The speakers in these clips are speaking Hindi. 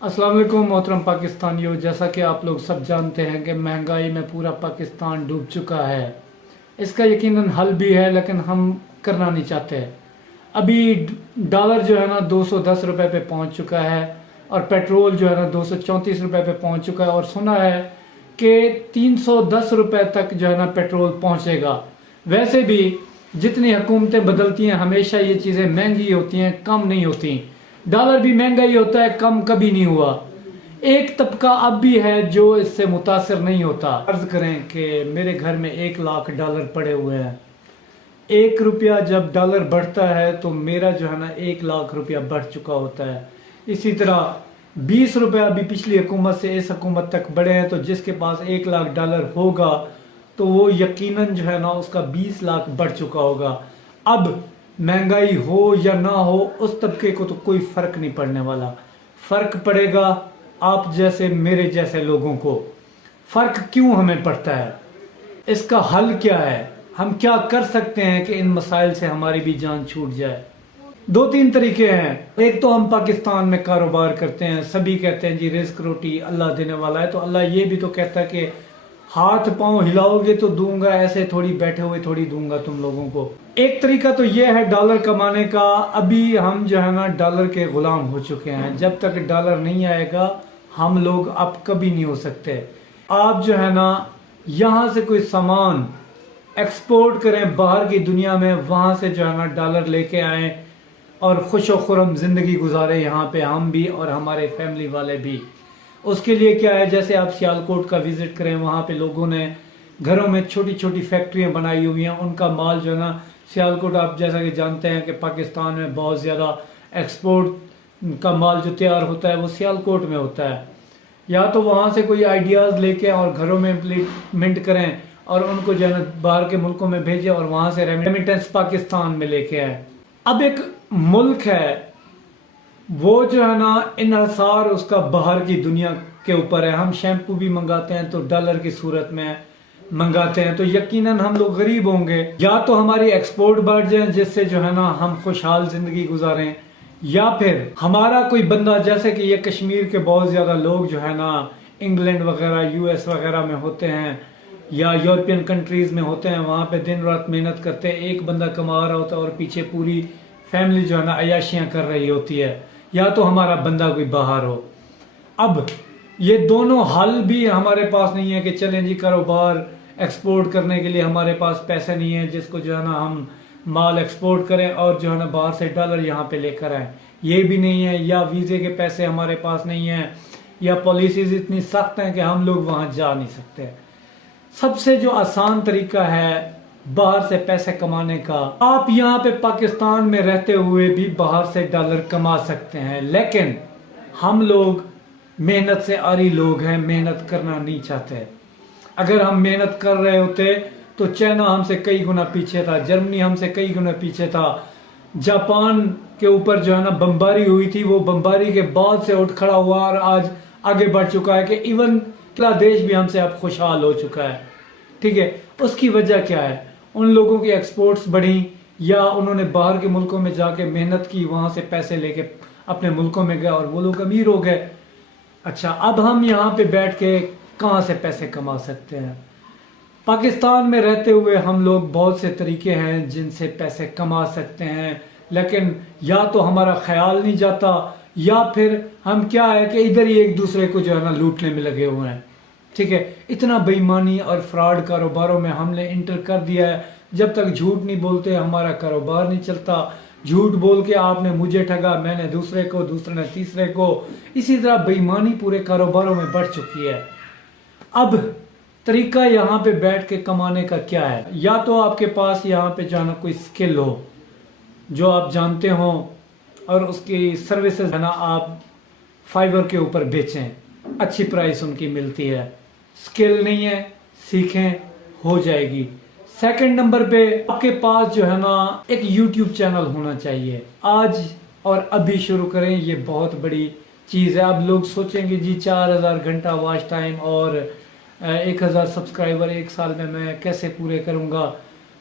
अस्सलाम वालेकुम मोहतरम पाकिस्तानियों। जैसा कि आप लोग सब जानते हैं कि महंगाई में पूरा पाकिस्तान डूब चुका है। इसका यकीनन हल भी है लेकिन हम करना नहीं चाहते। अभी डॉलर जो है ना 210 रुपए पे पहुंच चुका है और पेट्रोल जो है ना 234 रुपए पे पहुंच चुका है और सुना है कि 310 रुपए तक जो है ना पेट्रोल पहुंचेगा। वैसे भी जितनी हुकूमतें बदलती हैं हमेशा ये चीज़ें महंगी होती हैं, कम नहीं होती। डॉलर भी महंगा ही होता है, कम कभी नहीं हुआ। एक तबका अब भी है जो इससे मुतासर नहीं होता। अर्ज करें कि मेरे घर में 1 लाख डॉलर पड़े हुए हैं। 1 रुपया जब डॉलर बढ़ता है तो मेरा जो है ना 1 लाख रुपया बढ़ चुका होता है। इसी तरह 20 रुपया अभी पिछली हुकूमत से इस हुकूमत तक बढ़े हैं, तो जिसके पास 1 लाख डॉलर होगा तो वो यकीनन जो है ना उसका 20 लाख बढ़ चुका होगा। अब महंगाई हो या ना हो उस तबके को तो कोई फर्क नहीं पड़ने वाला। फर्क पड़ेगा आप जैसे मेरे जैसे लोगों को। फर्क क्यों हमें पड़ता है, इसका हल क्या है, हम क्या कर सकते हैं कि इन मसाइल से हमारी भी जान छूट जाए। 2-3 तरीके हैं। एक तो हम पाकिस्तान में कारोबार करते हैं, सभी कहते हैं जी रिस्क रोटी अल्लाह देने वाला है, तो अल्लाह ये भी तो कहता है कि हाथ पांव हिलाओगे तो दूंगा, ऐसे थोड़ी बैठे हुए थोड़ी दूंगा तुम लोगों को। एक तरीका तो ये है डॉलर कमाने का। अभी हम जो है ना डॉलर के गुलाम हो चुके हैं। जब तक डॉलर नहीं आएगा हम लोग अब कभी नहीं हो सकते। आप जो है ना यहाँ से कोई सामान एक्सपोर्ट करें बाहर की दुनिया में, वहां से जो है ना डॉलर लेके आए और खुशो खुरम जिंदगी गुजारे यहाँ पे हम भी और हमारे फैमिली वाले भी। उसके लिए क्या है, जैसे आप सियालकोट का विजिट करें, वहाँ पे लोगों ने घरों में छोटी छोटी फैक्ट्रियाँ बनाई हुई हैं। उनका माल जो है ना सियालकोट, आप जैसा कि जानते हैं कि पाकिस्तान में बहुत ज़्यादा एक्सपोर्ट का माल जो तैयार होता है वो सियालकोट में होता है। या तो वहाँ से कोई आइडियाज़ लेके और घरों में इम्प्लीमेंट करें और उनको जो है ना बाहर के मुल्कों में भेजें और वहाँ से रेमिटेंस पाकिस्तान में लेके आए। अब एक मुल्क है वो जो है ना इन्हसार उसका बाहर की दुनिया के ऊपर है। हम शैम्पू भी मंगाते हैं तो डॉलर की सूरत में मंगाते हैं, तो यकीनन हम लोग गरीब होंगे। या तो हमारी एक्सपोर्ट बढ़ जाए जिससे जो है ना हम खुशहाल जिंदगी गुजारें, या फिर हमारा कोई बंदा, जैसे कि ये कश्मीर के बहुत ज़्यादा लोग जो है ना इंग्लैंड वगैरह यूएस वगैरह में होते हैं या यूरोपियन कंट्रीज़ में होते हैं, वहाँ पे दिन रात मेहनत करते हैं। एक बंदा कमा रहा होता है और पीछे पूरी फैमिली जो है ना अयाशियाँ कर रही होती है। या तो हमारा बंदा कोई बाहर हो। अब ये दोनों हल भी हमारे पास नहीं है कि चलें जी कारोबार एक्सपोर्ट करने के लिए हमारे पास पैसे नहीं है जिसको जो है ना हम माल एक्सपोर्ट करें और जो है ना बाहर से डॉलर यहाँ पे लेकर आए, ये भी नहीं है। या वीज़े के पैसे हमारे पास नहीं है, या पॉलिसीज इतनी सख्त हैं कि हम लोग वहाँ जा नहीं सकते। सबसे जो आसान तरीका है बाहर से पैसे कमाने का, आप यहाँ पे पाकिस्तान में रहते हुए भी बाहर से डॉलर कमा सकते हैं, लेकिन हम लोग मेहनत से आरी लोग हैं, मेहनत करना नहीं चाहते। अगर हम मेहनत कर रहे होते तो चाइना हमसे कई गुना पीछे था, जर्मनी हमसे कई गुना पीछे था, जापान के ऊपर जो है ना बमबारी हुई थी, वो बमबारी के बाद से उठ खड़ा हुआ और आज आगे बढ़ चुका है कि इवन बांग्लादेश भी हमसे अब खुशहाल हो चुका है। ठीक है, उसकी वजह क्या है? उन लोगों की एक्सपोर्ट्स बढ़ी या उन्होंने बाहर के मुल्कों में जाके मेहनत की, वहाँ से पैसे लेके अपने मुल्कों में गए और वो लोग अमीर हो गए। अच्छा, अब हम यहाँ पे बैठ के कहाँ से पैसे कमा सकते हैं? पाकिस्तान में रहते हुए हम लोग बहुत से तरीके हैं जिनसे पैसे कमा सकते हैं, लेकिन या तो हमारा ख्याल नहीं जाता या फिर हम क्या है कि इधर ही एक दूसरे को जो है ना लूटने में लगे हुए हैं। ठीक है, इतना बेईमानी और फ्रॉड कारोबारों में हमने इंटर कर दिया है। जब तक झूठ नहीं बोलते हमारा कारोबार नहीं चलता। झूठ बोल के आपने मुझे ठगा, मैंने दूसरे को, दूसरे ने तीसरे को, इसी तरह बेईमानी पूरे कारोबारों में बढ़ चुकी है। अब तरीका यहाँ पे बैठ के कमाने का क्या है? या तो आपके पास यहाँ पे जाना कोई स्किल हो जो आप जानते हो और उसकी सर्विसेज है ना आप फाइवर के ऊपर बेचें, अच्छी प्राइस उनकी मिलती है। स्किल नहीं है, सीखें, हो जाएगी। सेकंड नंबर पे आपके पास जो है ना एक यूट्यूब चैनल होना चाहिए। आज और अभी शुरू करें, ये बहुत बड़ी चीज़ है। अब लोग सोचेंगे जी 4000 घंटा वॉच टाइम और 1000 सब्सक्राइबर एक साल में मैं कैसे पूरे करूंगा?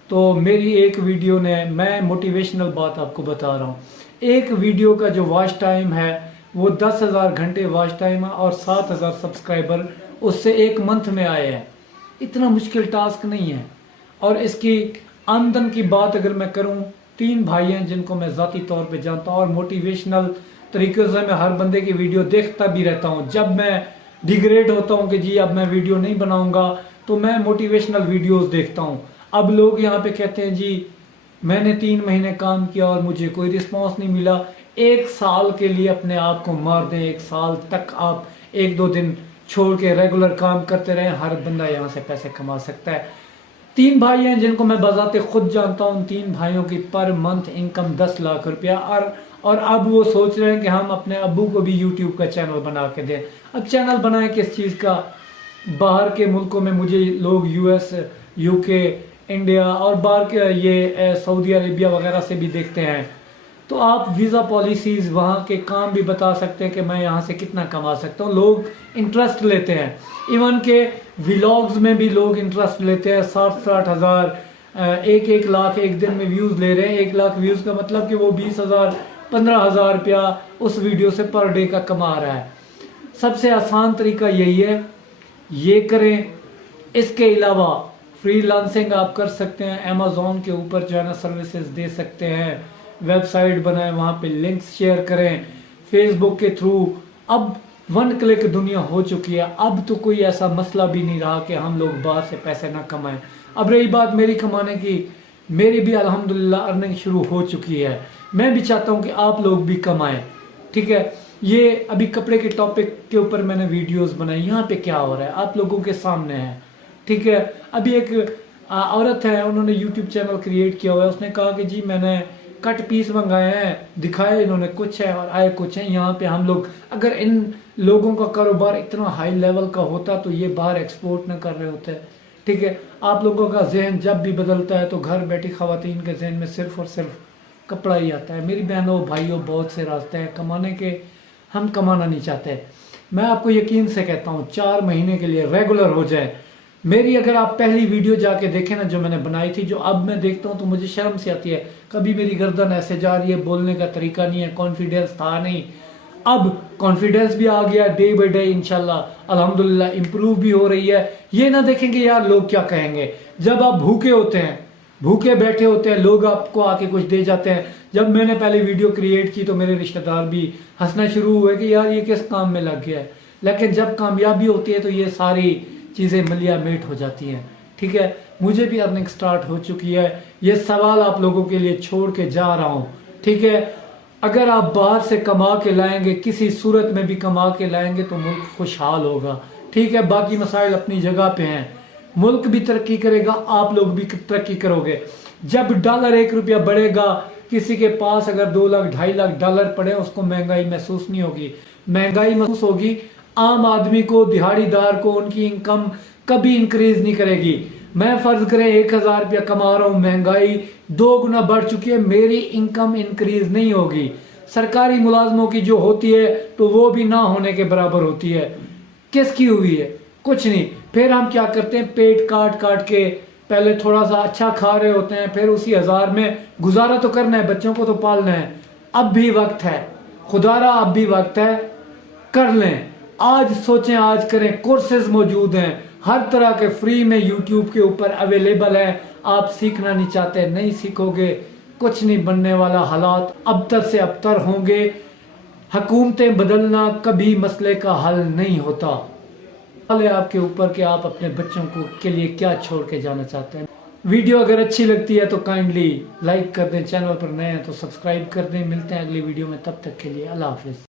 तो मेरी एक वीडियो ने, मैं मोटिवेशनल बात आपको बता रहा हूँ, एक वीडियो का जो वॉच टाइम है वो 10,000 घंटे वॉच टाइम है और 7,000 सब्सक्राइबर उससे एक मंथ में आए हैं। इतना मुश्किल टास्क नहीं है। और इसकी आमदन की बात अगर मैं करूं, 3 भाई हैं जिनको मैं ज़ाती तौर पे जानता हूं और मोटिवेशनल तरीके से मैं हर बंदे की वीडियो देखता भी रहता हूं। जब मैं डिग्रेड होता हूं कि जी अब मैं वीडियो नहीं बनाऊंगा, तो मैं मोटिवेशनल वीडियोस देखता हूं। अब लोग यहाँ पे कहते हैं जी मैंने 3 महीने काम किया और मुझे कोई रिस्पॉन्स नहीं मिला। 1 साल के लिए अपने आप को मार दें, 1 साल तक आप 1-2 दिन छोड़ के रेगुलर काम करते रहें, हर बंदा यहाँ से पैसे कमा सकता है। 3 भाई हैं जिनको मैं बजाते खुद जानता हूँ। 3 भाइयों की पर मंथ इनकम 10 लाख रुपया। और अब वो सोच रहे हैं कि हम अपने अब्बू को भी यूट्यूब का चैनल बना के दें। अब चैनल बनाए किस चीज़ का? बाहर के मुल्कों में मुझे लोग US, UK, इंडिया और बाहर के ये सऊदी अरेबिया वगैरह से भी देखते हैं। तो आप वीज़ा पॉलिसीज़, वहाँ के काम भी बता सकते हैं कि मैं यहाँ से कितना कमा सकता हूँ। लोग इंटरेस्ट लेते हैं। इवन के व्लॉग्स में भी लोग इंटरेस्ट लेते हैं। 60-60 हज़ार, 1-1 लाख एक दिन में व्यूज़ ले रहे हैं। 1 लाख व्यूज़ का मतलब कि वो 20,000, 15,000 रुपया उस वीडियो से पर डे का कमा रहा है। सबसे आसान तरीका यही है, ये करें। इसके अलावा फ्रीलांसिंग आप कर सकते हैं। अमेज़ॉन के ऊपर जो है ना सर्विसेज दे सकते हैं। वेबसाइट बनाएं, वहाँ पे लिंक्स शेयर करें। फेसबुक के थ्रू अब 1 क्लिक दुनिया हो चुकी है। अब तो कोई ऐसा मसला भी नहीं रहा कि हम लोग बाहर से पैसे ना कमाएं। अब रही बात मेरी कमाने की, मेरी भी अल्हम्दुलिल्लाह अर्निंग शुरू हो चुकी है। मैं भी चाहता हूँ कि आप लोग भी कमाएं। ठीक है, ये अभी कपड़े के टॉपिक के ऊपर मैंने वीडियोस बनाई। यहाँ पे क्या हो रहा है आप लोगों के सामने है। ठीक है, अभी एक औरत है, उन्होंने यूट्यूब चैनल क्रिएट किया हुआ है। उसने कहा कि जी मैंने कट पीस मंगाए हैं, दिखाए इन्होंने कुछ है और आए कुछ है। यहाँ पे हम लोग, अगर इन लोगों का कारोबार इतना हाई लेवल का होता तो ये बाहर एक्सपोर्ट न कर रहे होते। ठीक है, आप लोगों का जहन जब भी बदलता है तो घर बैठी खवातीन के जहन में सिर्फ और सिर्फ कपड़ा ही आता है। मेरी बहनों भाइयों, बहुत से रास्ते हैं कमाने के, हम कमाना नहीं चाहते। मैं आपको यकीन से कहता हूँ 4 महीने के लिए रेगुलर हो जाए। मेरी अगर आप पहली वीडियो जाके देखें ना जो मैंने बनाई थी, जो अब मैं देखता हूँ तो मुझे शर्म सी आती है। कभी मेरी गर्दन ऐसे जा रही है, बोलने का तरीका नहीं है, कॉन्फिडेंस था नहीं। अब कॉन्फिडेंस भी आ गया, डे बाई डे इंशाल्लाह अल्हम्दुलिल्लाह इम्प्रूव भी हो रही है। ये ना देखेंगे यार लोग क्या कहेंगे। जब आप भूखे होते हैं, भूखे बैठे होते हैं, लोग आपको आके कुछ दे जाते हैं। जब मैंने पहले वीडियो क्रिएट की तो मेरे रिश्तेदार भी हंसना शुरू हुए कि यार ये किस काम में लग गया है। लेकिन जब कामयाबी होती है तो ये सारी चीज़ें मलिया मेट हो जाती हैं। ठीक है, मुझे भी अर्निंग स्टार्ट हो चुकी है। ये सवाल आप लोगों के लिए छोड़ के जा रहा हूँ। ठीक है, अगर आप बाहर से कमा के लाएंगे, किसी सूरत में भी कमा के लाएंगे तो मुल्क खुशहाल होगा। ठीक है, बाकी मसाइल अपनी जगह पे हैं। मुल्क भी तरक्की करेगा, आप लोग भी तरक्की करोगे। जब डॉलर 1 रुपया बढ़ेगा, किसी के पास अगर 2 लाख 2.5 लाख डॉलर पड़े, उसको महंगाई महसूस नहीं होगी। महंगाई महसूस होगी आम आदमी को, दिहाड़ीदार को। उनकी इनकम कभी इंक्रीज नहीं करेगी। मैं फर्ज करें 1,000 रुपया कमा रहा हूँ, महंगाई 2 गुना बढ़ चुकी है, मेरी इनकम इंक्रीज नहीं होगी। सरकारी मुलाजमों की जो होती है तो वो भी ना होने के बराबर होती है। किसकी हुई है? कुछ नहीं। फिर हम क्या करते हैं, पेट काट काट के पहले थोड़ा सा अच्छा खा रहे होते हैं, फिर उसी 1000 में गुजारा तो करना है, बच्चों को तो पालना है। अब भी वक्त है, खुदारा अब भी वक्त है, कर लें। आज सोचें, आज करें। कोर्सेज मौजूद हैं हर तरह के, फ्री में यूट्यूब के ऊपर अवेलेबल है। आप सीखना नहीं चाहते, नहीं सीखोगे, कुछ नहीं बनने वाला। हालात अबतर से अबतर होंगे। हुकूमतें बदलना कभी मसले का हल नहीं होता। है आपके ऊपर कि आप अपने बच्चों को के लिए क्या छोड़ के जाना चाहते हैं। वीडियो अगर अच्छी लगती है तो काइंडली लाइक कर दें, चैनल पर नए हैं तो सब्सक्राइब कर दें। मिलते हैं अगली वीडियो में, तब तक के लिए अल्लाह हाफिज़।